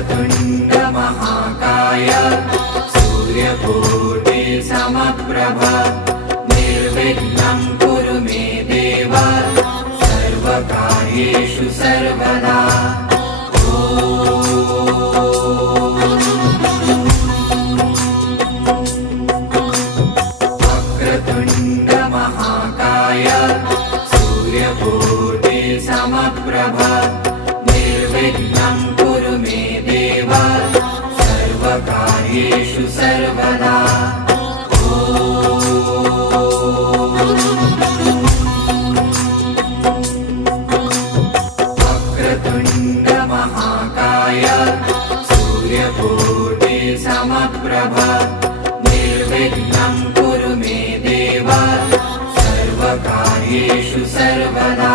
वक्रतुण्ड महाकाय सूर्यकोटि समप्रभ निर्विघ्नं कुरु मे देव सर्वकार्येषु सर्वदा। वक्रतुण्ड महाकाय सूर्यकोटि समप्रभ निर्विघ्नं कुरु मे देव सर्वकार्येषु सर्वदा। वक्रतुण्ड महाकाय सूर्यकोटि समप्रभ निर्विघ्नं कुरु मे देव सर्वकार्येषु सर्वदा।